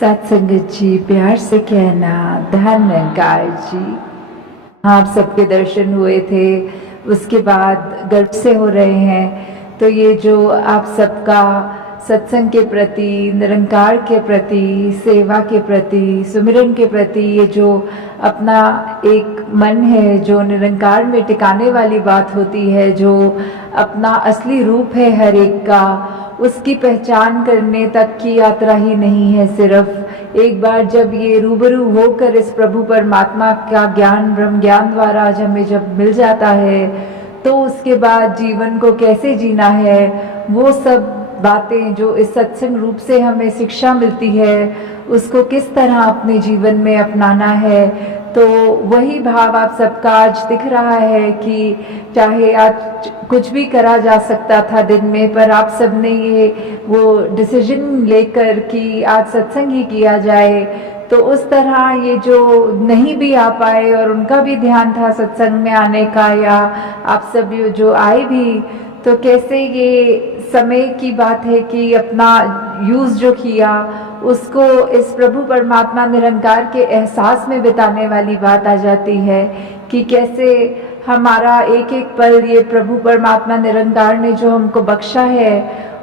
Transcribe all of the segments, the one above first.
सत्संगत जी, प्यार से कहना धन निरंकार जी। आप सबके दर्शन हुए थे, उसके बाद गर्भ से हो रहे हैं। तो ये जो आप सबका सत्संग के प्रति, निरंकार के प्रति, सेवा के प्रति, सुमिरन के प्रति ये जो अपना एक मन है, जो निरंकार में टिकाने वाली बात होती है, जो अपना असली रूप है हर एक का, उसकी पहचान करने तक की यात्रा ही नहीं है। सिर्फ एक बार जब ये रूबरू होकर इस प्रभु परमात्मा का ज्ञान, ब्रह्म ज्ञान द्वारा आज हमें जब मिल जाता है, तो उसके बाद जीवन को कैसे जीना है, वो सब बातें जो इस सत्संग रूप से हमें शिक्षा मिलती है, उसको किस तरह अपने जीवन में अपनाना है। तो वही भाव आप सबका आज दिख रहा है कि चाहे आज कुछ भी करा जा सकता था दिन में, पर आप सब ने ये वो डिसीजन लेकर कि आज सत्संग ही किया जाए। तो उस तरह ये जो नहीं भी आ पाए और उनका भी ध्यान था सत्संग में आने का, या आप सब जो आए भी, तो कैसे ये समय की बात है कि अपना यूज़ जो किया उसको इस प्रभु परमात्मा निरंकार के एहसास में बिताने वाली बात आ जाती है कि कैसे हमारा एक एक पल ये प्रभु परमात्मा निरंकार ने जो हमको बख्शा है,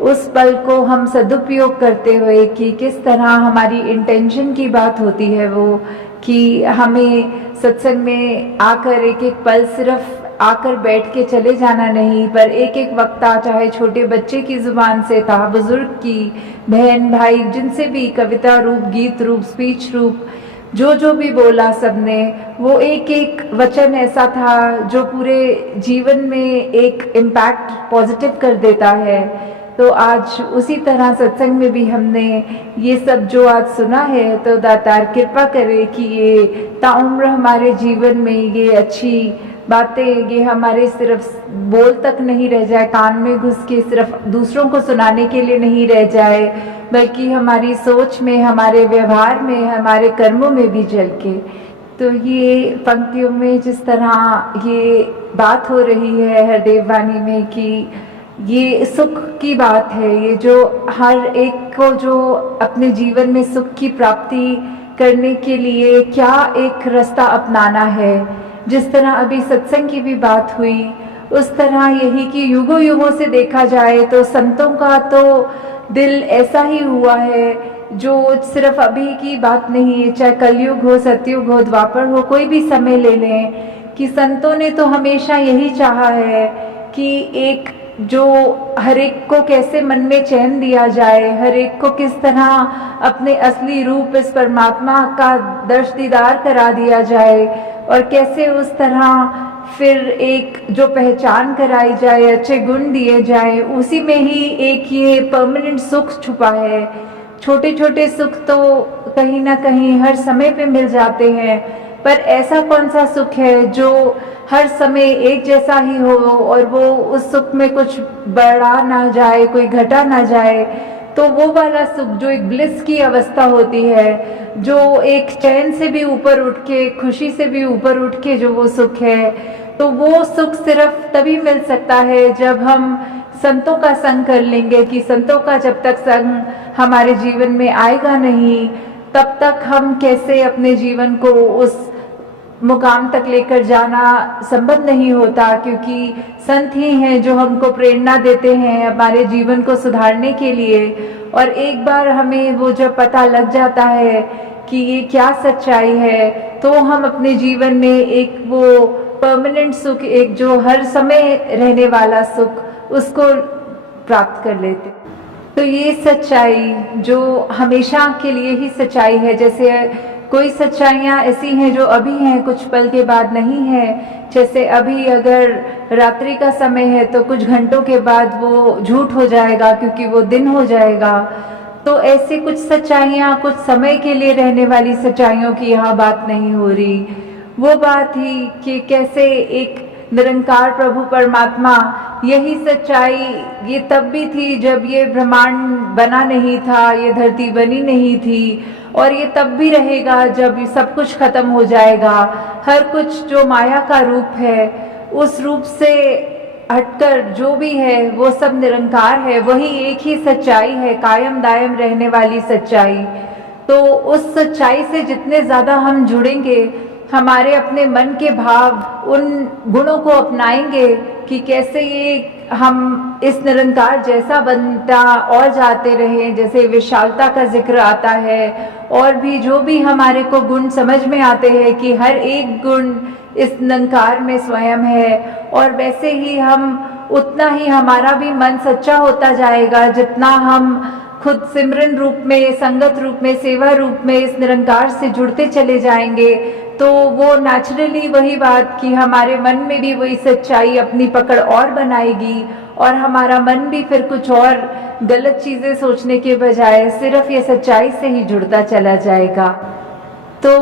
उस पल को हम सदुपयोग करते हुए कि किस तरह हमारी इंटेंशन की बात होती है वो कि हमें सत्संग में आकर एक एक पल सिर्फ आकर बैठ के चले जाना नहीं, पर एक एक वक्ता, चाहे छोटे बच्चे की जुबान से था, बुजुर्ग की, बहन भाई, जिनसे भी कविता रूप, गीत रूप, स्पीच रूप, जो भी बोला सबने, वो एक एक वचन ऐसा था जो पूरे जीवन में एक इम्पैक्ट पॉजिटिव कर देता है। तो आज उसी तरह सत्संग में भी हमने ये सब जो आज सुना है, तो दातार कृपा करे कि ये ताउम्र हमारे जीवन में ये अच्छी बातें, ये हमारे सिर्फ बोल तक नहीं रह जाए, कान में घुस के सिर्फ दूसरों को सुनाने के लिए नहीं रह जाए, बल्कि हमारी सोच में, हमारे व्यवहार में, हमारे कर्मों में भी झलके। तो ये पंक्तियों में जिस तरह ये बात हो रही है हरदेव वाणी में कि ये सुख की बात है, ये जो हर एक को जो अपने जीवन में सुख की प्राप्ति करने के लिए क्या एक रास्ता अपनाना है। जिस तरह अभी सत्संग की भी बात हुई, उस तरह यही कि युगों युगों से देखा जाए तो संतों का तो दिल ऐसा ही हुआ है जो सिर्फ अभी की बात नहीं है, चाहे कलयुग हो, सतयुग हो, द्वापर हो, कोई भी समय ले लें, कि संतों ने तो हमेशा यही चाहा है कि एक जो हर एक को कैसे मन में चैन दिया जाए, हर एक को किस तरह अपने असली रूप इस परमात्मा का दर्श दीदार करा दिया जाए, और कैसे उस तरह फिर एक जो पहचान कराई जाए, अच्छे गुण दिए जाए, उसी में ही एक ये परमानेंट सुख छुपा है। छोटे छोटे सुख तो कहीं ना कहीं हर समय पे मिल जाते हैं, पर ऐसा कौन सा सुख है जो हर समय एक जैसा ही हो और वो उस सुख में कुछ बढ़ा ना जाए, कोई घटा ना जाए। तो वो वाला सुख जो एक ब्लिस की अवस्था होती है, जो एक चैन से भी ऊपर उठ के, खुशी से भी ऊपर उठ के जो वो सुख है, तो वो सुख सिर्फ तभी मिल सकता है जब हम संतों का संग कर लेंगे। कि संतों का जब तक संग हमारे जीवन में आएगा नहीं, तब तक हम कैसे अपने जीवन को उस मुकाम तक लेकर जाना संभव नहीं होता, क्योंकि संत ही हैं जो हमको प्रेरणा देते हैं हमारे जीवन को सुधारने के लिए। और एक बार हमें वो जब पता लग जाता है कि ये क्या सच्चाई है, तो हम अपने जीवन में एक वो परमानेंट सुख, एक जो हर समय रहने वाला सुख, उसको प्राप्त कर लेते। तो ये सच्चाई जो हमेशा के लिए ही सच्चाई है, जैसे कोई सच्चाइयाँ ऐसी हैं जो अभी हैं, कुछ पल के बाद नहीं है। जैसे अभी अगर रात्रि का समय है तो कुछ घंटों के बाद वो झूठ हो जाएगा, क्योंकि वो दिन हो जाएगा। तो ऐसे कुछ सच्चाइयाँ कुछ समय के लिए रहने वाली सच्चाइयों की यहाँ बात नहीं हो रही। वो बात ही कि कैसे एक निरंकार प्रभु परमात्मा, यही सच्चाई ये तब भी थी जब ये ब्रह्मांड बना नहीं था, ये धरती बनी नहीं थी, और ये तब भी रहेगा जब ये सब कुछ खत्म हो जाएगा। हर कुछ जो माया का रूप है, उस रूप से हटकर जो भी है वो सब निरंकार है, वही एक ही सच्चाई है, कायम दायम रहने वाली सच्चाई। तो उस सच्चाई से जितने ज़्यादा हम जुड़ेंगे, हमारे अपने मन के भाव उन गुणों को अपनाएंगे कि कैसे ये हम इस निरंकार जैसा बनता और जाते रहें। जैसे विशालता का जिक्र आता है, और भी जो भी हमारे को गुण समझ में आते हैं कि हर एक गुण इस निरंकार में स्वयं है, और वैसे ही हम उतना ही हमारा भी मन सच्चा होता जाएगा जितना हम खुद सिमरन रूप में, संगत रूप में, सेवा रूप में इस निरंकार से जुड़ते चले जाएंगे। तो वो नेचुरली वही बात कि हमारे मन में भी वही सच्चाई अपनी पकड़ और बनाएगी, और हमारा मन भी फिर कुछ और गलत चीज़ें सोचने के बजाय सिर्फ ये सच्चाई से ही जुड़ता चला जाएगा। तो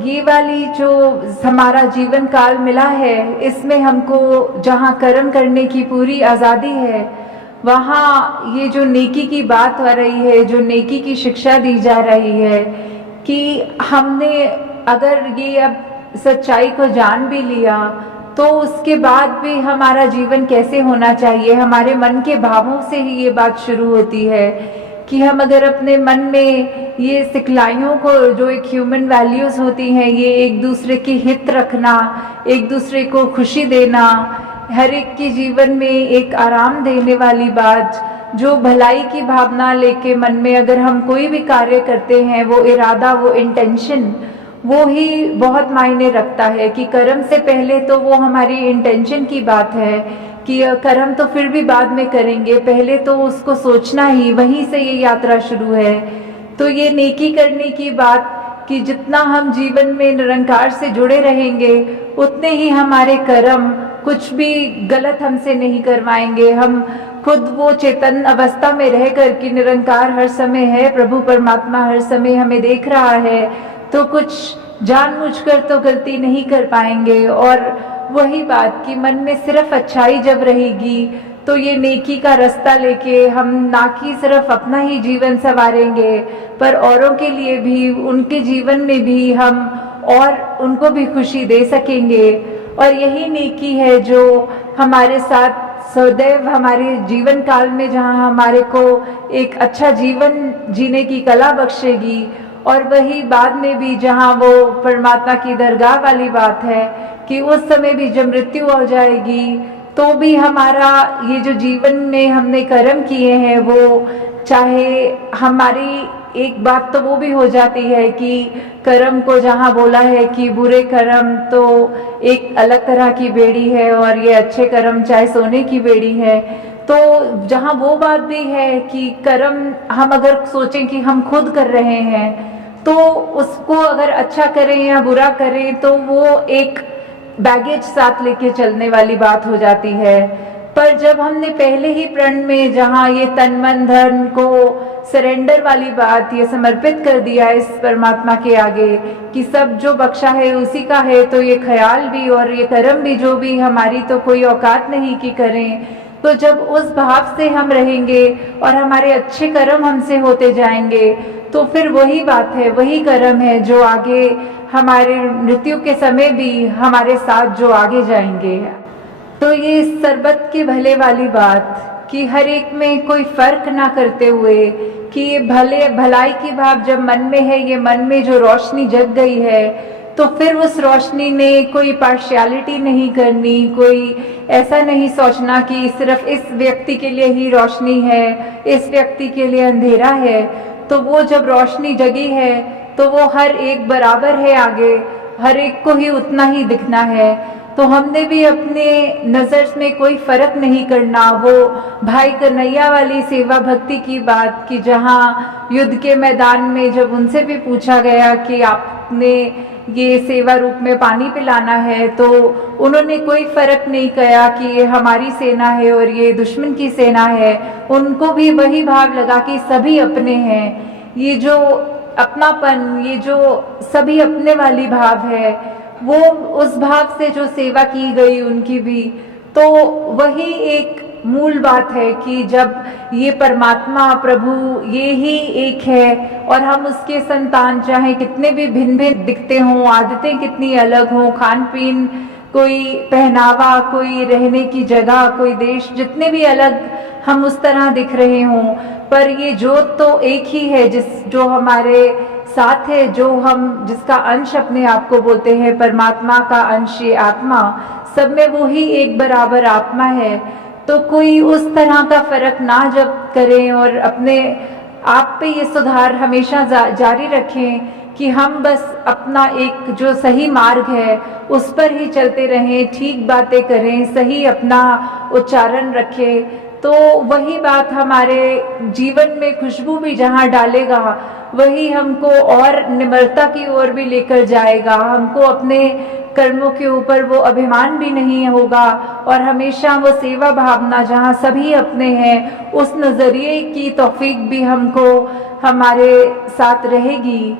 ये वाली जो हमारा जीवन काल मिला है, इसमें हमको जहाँ कर्म करने की पूरी आज़ादी है, वहाँ ये जो नेकी की बात हो रही है, जो नेकी की शिक्षा दी जा रही है कि हमने अगर ये अब सच्चाई को जान भी लिया तो उसके बाद भी हमारा जीवन कैसे होना चाहिए, हमारे मन के भावों से ही ये बात शुरू होती है कि हम अगर अपने मन में ये सिखलाइयों को, जो एक ह्यूमन वैल्यूज़ होती हैं, ये एक दूसरे की हित रखना, एक दूसरे को खुशी देना, हर एक के जीवन में एक आराम देने वाली बात, जो भलाई की भावना लेके मन में अगर हम कोई भी कार्य करते हैं, वो इरादा, वो इंटेंशन, वो ही बहुत मायने रखता है। कि कर्म से पहले तो वो हमारी इंटेंशन की बात है कि कर्म तो फिर भी बाद में करेंगे, पहले तो उसको सोचना ही, वहीं से ये यात्रा शुरू है। तो ये नेकी करने की बात कि जितना हम जीवन में निरंकार से जुड़े रहेंगे, उतने ही हमारे कर्म कुछ भी गलत हमसे नहीं करवाएंगे। हम खुद वो चेतन अवस्था में रह कर कि निरंकार हर समय है, प्रभु परमात्मा हर समय हमें देख रहा है, तो कुछ जानबूझकर तो गलती नहीं कर पाएंगे। और वही बात कि मन में सिर्फ अच्छाई जब रहेगी, तो ये नेकी का रास्ता लेके हम ना कि सिर्फ अपना ही जीवन संवारेंगे, पर औरों के लिए भी, उनके जीवन में भी हम और उनको भी खुशी दे सकेंगे। और यही नेकी है जो हमारे साथ सदैव हमारे जीवन काल में, जहाँ हमारे को एक अच्छा जीवन जीने की कला बख्शेगी, और वही बाद में भी जहाँ वो परमात्मा की दरगाह वाली बात है कि उस समय भी जब मृत्यु हो जाएगी, तो भी हमारा ये जो जीवन में हमने कर्म किए हैं, वो चाहे हमारी एक बात तो वो भी हो जाती है कि कर्म को जहाँ बोला है कि बुरे कर्म तो एक अलग तरह की बेड़ी है, और ये अच्छे कर्म चाहे सोने की बेड़ी है। तो जहाँ वो बात भी है कि कर्म हम अगर सोचें कि हम खुद कर रहे हैं, तो उसको अगर अच्छा करें या बुरा करें, तो वो एक बैगेज साथ लेके चलने वाली बात हो जाती है। पर जब हमने पहले ही प्रण में जहाँ ये तन मन धन को सरेंडर वाली बात, ये समर्पित कर दिया इस परमात्मा के आगे कि सब जो बख्शा है उसी का है, तो ये ख्याल भी और ये कर्म भी जो भी हमारी तो कोई औकात नहीं कि करें। तो जब उस भाव से हम रहेंगे और हमारे अच्छे कर्म हमसे होते जाएंगे, तो फिर वही बात है, वही कर्म है जो आगे हमारे मृत्यु के समय भी हमारे साथ जो आगे जाएंगे। तो ये सरबत के भले वाली बात कि हर एक में कोई फर्क ना करते हुए कि ये भलाई की भाव जब मन में है, ये मन में जो रोशनी जग गई है, तो फिर उस रोशनी ने कोई पार्शियलिटी नहीं करनी, कोई ऐसा नहीं सोचना कि सिर्फ इस व्यक्ति के लिए ही रोशनी है, इस व्यक्ति के लिए अंधेरा है। तो वो जब रोशनी जगी है तो वो हर एक बराबर है, आगे हर एक को ही उतना ही दिखना है। तो हमने भी अपने नज़र में कोई फर्क नहीं करना। वो भाई कन्हैया वाली सेवा भक्ति की बात कि जहाँ युद्ध के मैदान में जब उनसे भी पूछा गया कि आपने ये सेवा रूप में पानी पिलाना है, तो उन्होंने कोई फर्क नहीं किया कि ये हमारी सेना है और ये दुश्मन की सेना है। उनको भी वही भाव लगा कि सभी अपने हैं। ये जो अपनापन, ये जो सभी अपने वाली भाव है, वो उस भाव से जो सेवा की गई उनकी भी, तो वही एक मूल बात है कि जब ये परमात्मा प्रभु ये ही एक है और हम उसके संतान, चाहे कितने भी भिन्न भिन्न दिखते हों, आदतें कितनी अलग हों, खान पीन, कोई पहनावा, कोई रहने की जगह, कोई देश, जितने भी अलग हम उस तरह दिख रहे हों, पर ये जोत तो एक ही है जो हमारे साथ है, जो हम जिसका अंश अपने आप को बोलते हैं, परमात्मा का अंश ये आत्मा, सब में वो ही एक बराबर आत्मा है। तो कोई उस तरह का फर्क ना जब करें और अपने आप पे ये सुधार हमेशा जारी रखें कि हम बस अपना एक जो सही मार्ग है उस पर ही चलते रहें, ठीक बातें करें, सही अपना उच्चारण रखें, तो वही बात हमारे जीवन में खुशबू भी जहाँ डालेगा वही हमको और निम्रता की ओर भी लेकर जाएगा। हमको अपने कर्मों के ऊपर वो अभिमान भी नहीं होगा और हमेशा वो सेवा भावना जहाँ सभी अपने हैं उस नज़रिए की तौफीक भी हमको हमारे साथ रहेगी।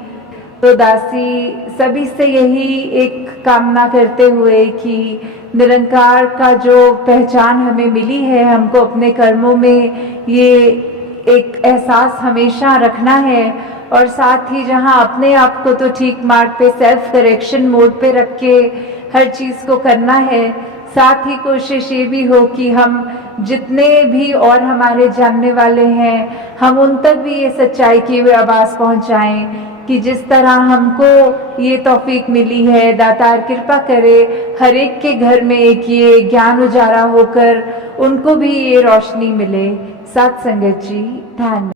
तो दासी सभी से यही एक कामना करते हुए कि निरंकार का जो पहचान हमें मिली है, हमको अपने कर्मों में ये एक एहसास हमेशा रखना है और साथ ही जहाँ अपने आप को तो ठीक मार्ग पे सेल्फ करेक्शन मोड पे रख के हर चीज़ को करना है, साथ ही कोशिश ये भी हो कि हम जितने भी और हमारे जानने वाले हैं हम उन तक भी ये सच्चाई की वे आवाज़ पहुँचाएं कि जिस तरह हमको ये तौफीक मिली है, दातार कृपा करे हर एक के घर में एक ये ज्ञान उजारा होकर उनको भी ये रोशनी मिले। साथ संगत जी, धन्यवाद।